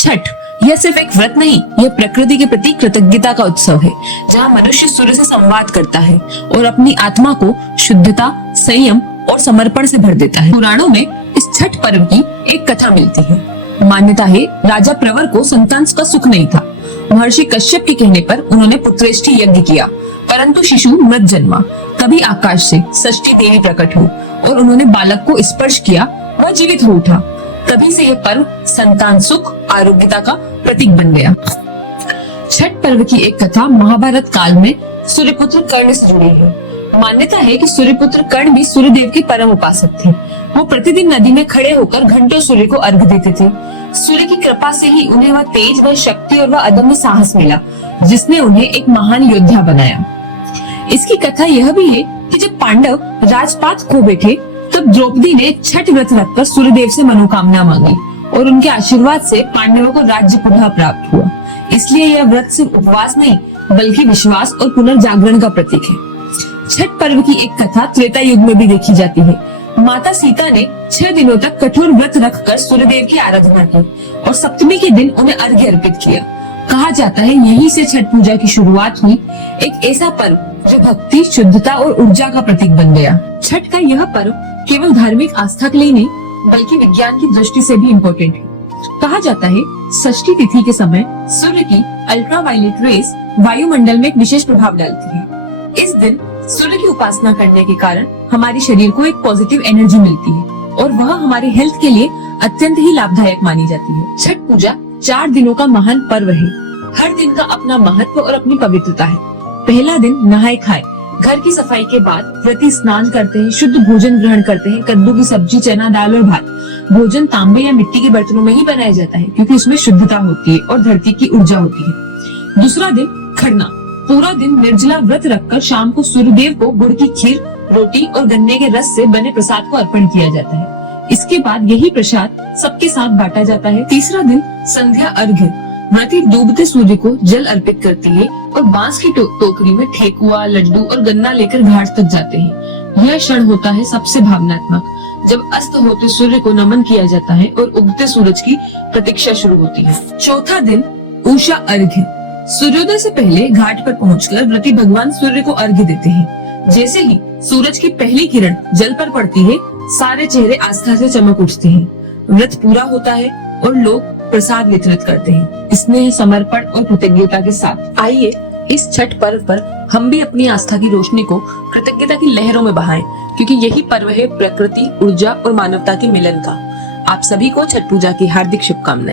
छठ यह सिर्फ एक व्रत नहीं, यह प्रकृति के प्रति कृतज्ञता का उत्सव है, जहाँ मनुष्य सूर्य से संवाद करता है और अपनी आत्मा को शुद्धता, संयम और समर्पण से भर देता है। पुराणों में इस छठ पर्व की एक कथा मिलती है। मान्यता है राजा प्रवर को संतान का सुख नहीं था। महर्षि कश्यप के कहने पर उन्होंने पुत्रेष्टि यज्ञ किया, परंतु शिशु मृत जन्मा। तभी आकाश से षष्ठी देवी प्रकट हुई और उन्होंने बालक को स्पर्श किया, वह जीवित हो उठा। तभी से यह पर्व संतान सुख, आरोग्यता का प्रतीक बन गया। छठ पर्व की एक कथा महाभारत काल में सूर्यपुत्र कर्ण से जुड़ी है। मान्यता है कि सूर्यपुत्र कर्ण भी सूर्यदेव के परम उपासक थे। वो प्रतिदिन नदी में खड़े होकर घंटों सूर्य को अर्घ देते थे। सूर्य की कृपा से ही उन्हें वह तेज, वह शक्ति और वह अदम्य साहस मिला, जिसने उन्हें एक महान योद्धा बनाया। इसकी कथा यह भी है कि जब पांडव राजपाट खो बैठे, तब द्रौपदी ने छठ व्रत रखकर सूर्यदेव से मनोकामना मांगी और उनके आशीर्वाद से पांडवों को राज्य पुनः प्राप्त हुआ। इसलिए यह व्रत सिर्फ उपवास नहीं, बल्कि विश्वास और पुनर्जागरण का प्रतीक है। छठ पर्व की एक कथा त्रेता युग में भी देखी जाती है। माता सीता ने 6 दिनों तक कठोर व्रत रखकर सूर्यदेव की आराधना की और सप्तमी के दिन उन्हें अर्घ्य अर्पित किया। कहा जाता है यहीं से छठ पूजा की शुरुआत हुई, एक ऐसा पर्व जो भक्ति, शुद्धता और ऊर्जा का प्रतीक बन गया। छठ का यह पर्व केवल धार्मिक आस्था के लिए नहीं, बल्कि विज्ञान की दृष्टि से भी इम्पोर्टेंट है। कहा जाता है षष्ठी तिथि के समय सूर्य की अल्ट्रावायलेट रेस वायुमंडल में एक विशेष प्रभाव डालती है। इस दिन सूर्य की उपासना करने के कारण हमारे शरीर को एक पॉजिटिव एनर्जी मिलती है और वह हमारे हेल्थ के लिए अत्यंत ही लाभदायक मानी जाती है। छठ पूजा 4 दिनों का महान पर्व है। हर दिन का अपना महत्व और अपनी पवित्रता है। पहला दिन नहाए खाए, घर की सफाई के बाद व्रती स्नान करते हैं, शुद्ध भोजन ग्रहण करते हैं। कद्दू की सब्जी, चना दाल और भात। भोजन तांबे या मिट्टी के बर्तनों में ही बनाया जाता है, क्योंकि उसमें शुद्धता होती है और धरती की ऊर्जा होती है। दूसरा दिन खरना। पूरा दिन निर्जला व्रत रखकर शाम को सूर्यदेव को गुड़ की खीर, रोटी और गन्ने के रस से बने प्रसाद को अर्पण किया जाता है। इसके बाद यही प्रसाद सबके साथ बांटा जाता है। तीसरा दिन संध्या अर्घ्य। व्रती डूबते सूर्य को जल अर्पित करती है और बांस की टोकरी में ठेकुआ, लड्डू और गन्ना लेकर घाट तक जाते हैं। यह क्षण होता है सबसे भावनात्मक, जब अस्त होते सूर्य को नमन किया जाता है और उगते सूरज की प्रतीक्षा शुरू होती है। चौथा दिन उषा अर्घ्य। सूर्योदय से पहले घाट पर पहुंचकर व्रती भगवान सूर्य को अर्घ्य देते हैं। जैसे ही सूरज की पहली किरण जल पर पड़ती है, सारे चेहरे आस्था से चमक उठते हैं। व्रत पूरा होता है और लोग प्रसाद वितरित करते हैं, स्नेह, समर्पण और कृतज्ञता के साथ। आइए इस छठ पर्व पर हम भी अपनी आस्था की रोशनी को कृतज्ञता की लहरों में बहाएं, क्योंकि यही पर्व है प्रकृति, ऊर्जा और मानवता के मिलन का। आप सभी को छठ पूजा की हार्दिक शुभकामनाएं।